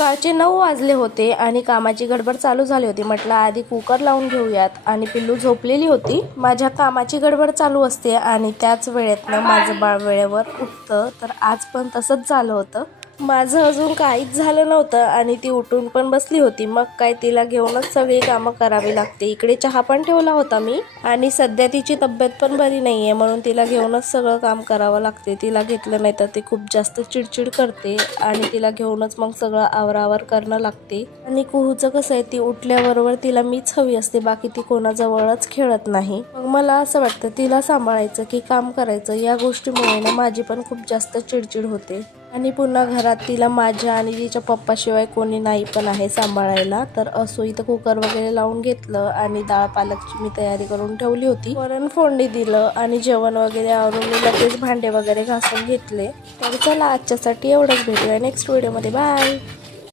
सकाळचे 9 वाजले होते आणि कामाची गडबड चालू झाली होती. म्हटलं आधी कुकर लावून घेऊयात आणि पिल्लू झोपलेली होती. माझ्या कामाची गडबड चालू असते आणि त्याच वेळेतनं माझं बाळ वेळेवर उठतं. तर आज पण तसंच झालं होतं. माझं अजून काहीच झालं नव्हतं आणि ती उठून पण बसली होती. मग काय तिला घेऊनच सगळी कामं करावी लागते. इकडे चहा पण ठेवला होता मी आणि सध्या तिची तब्येत पण बरी नाही आहे म्हणून तिला घेऊनच सगळं काम करावं लागते. तिला घेतलं नाही तर ती खूप जास्त चिडचिड करते आणि तिला घेऊनच मग सगळं आवरावर करणं लागते. आणि कुहूचं कसं आहे, ती उठल्याबरोबर तिला मीच हवी असते, बाकी ती कोणाजवळच खेळत नाही. मग मला असं वाटतं तिला सांभाळायचं की काम करायचं, या गोष्टीमुळे ना माझी पण खूप जास्त चिडचिड होते. आणि पुन्हा घरात तिला माझ्या आणि तिच्या पप्पाशिवाय कोणी नाही पण आहे सांभाळायला. तर असो, इथं कुकर वगैरे लावून घेतलं आणि डाळ पालकची मी तयारी करून ठेवली होती. वरण फोडणी दिलं आणि जेवण वगैरे आवरून मी लगेच भांडे वगैरे घासून घेतले. तर चला आजच्यासाठी एवढंच, भेटूया नेक्स्ट व्हिडिओमध्ये. बाय.